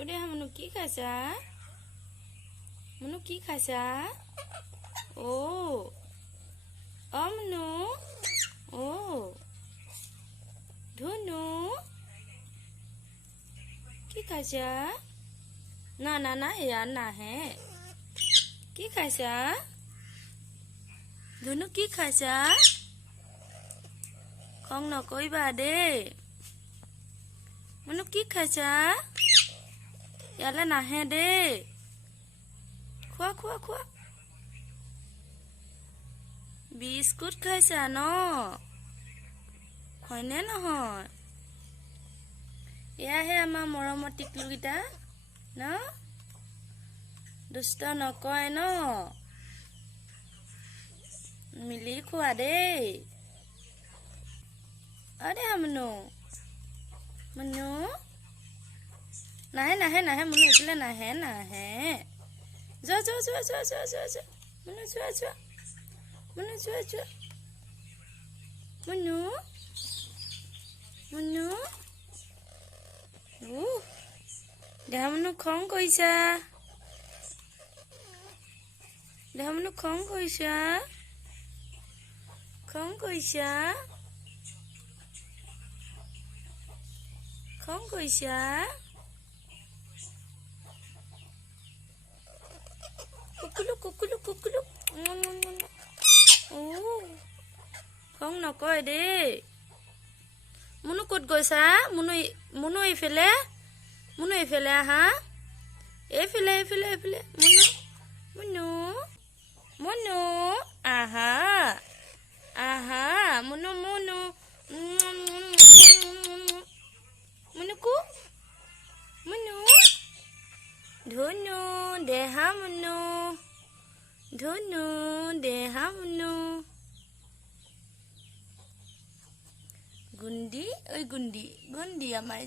Udah menu কি খাইছা menu কি খাইছা menu ধুনু কি খাইছা না না না ইয়ার না হে কি খাইছা ধুনু কি খাইছা খং নকইবা দেই menu কি খাইছা ইয়ালে নাহে দেই খোৱা খোৱা খোৱা বিস্কুট খাইছা ন হয়নে নহয় এয়াহে আমাৰ মৰমৰ টিকলুগিটা ন দুষ্ট নকয় ন মিলি খোৱা দেই আৰে আমনো মনু নাহে নাহে নাহে মনু ইফালে নাহে নাহে যোৱা যোৱা যোৱা যোৱা যোৱা যোৱা যোৱা মনু যোৱা যোৱা মনু যোৱা যোৱা মনু মনু দেহা মনু খং কৰিছা দেহা মনু খং কৰিছা খং কৰিছা খং কৰিছা কুকুলু কুকুলু কুকুলু খং নকয় দেই মুনু ক'ত গৈছা মুনু মুনু এইফালে আহা এইফালে এইফালে এইফালে মুনু মুনু মুনু আহা আহা মুনু মুনু মুনুকু মুনু ধুনু দেহা মুনু ধুনু দেহা মুনু গুন্ডি ওই গুন্ডি গুন্ডি আমার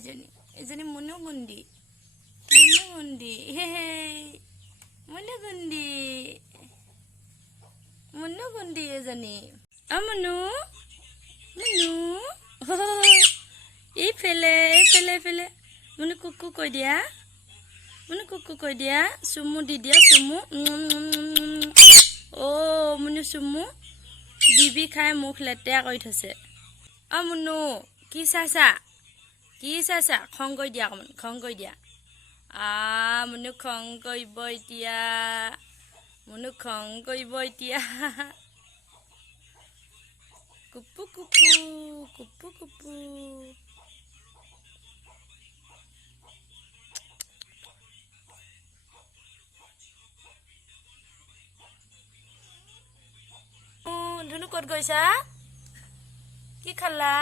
এজনী মুনু গুন্ডি হে মুনু গুন্ডি এজনী মুনু মুনু এইফালে এইফালে এইফালে মুনু কুকু কৈ দিয়া মুনু কুকু কৈ দিয়া চুমু দি দিয়া চুমু মুনু চুমু দিবি খাই মুখ লেতেৰা কৰি থৈছে মুনু কি চাইছা খং কৰি দিয়া অকমান খং কৰি দিয়া মুনু খং কৰিব এতিয়া মুনু খং কৰিব এতিয়া কুপু কুপু কুপু কুপু ধুনু ক'ত গৈছা কি খালা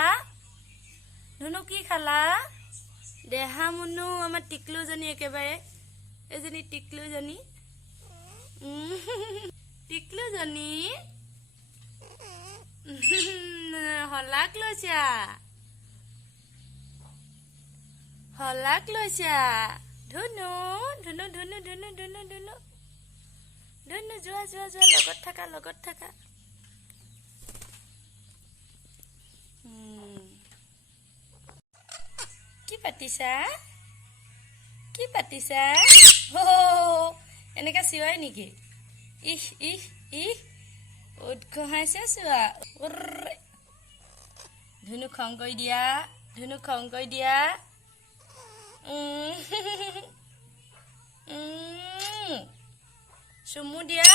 ধুনু কি খালা দেহা মুনু আমাৰ টিকলুজনী একেবাৰে এজনী টিকলুজনী টিকলুজনী হলাক লৈছা ধুনু ধুনু ধুনু ধুনু ধুনু ধুনু ধুনু যোৱা যোৱা যোৱা লগত থাকা কি পাতিছা এনেকা চিঞাই নেকি ইহ ইহ ইহ উৎঘহাইছে চোৱা ধুনু খং কৰি দিয়া চুমু দিয়া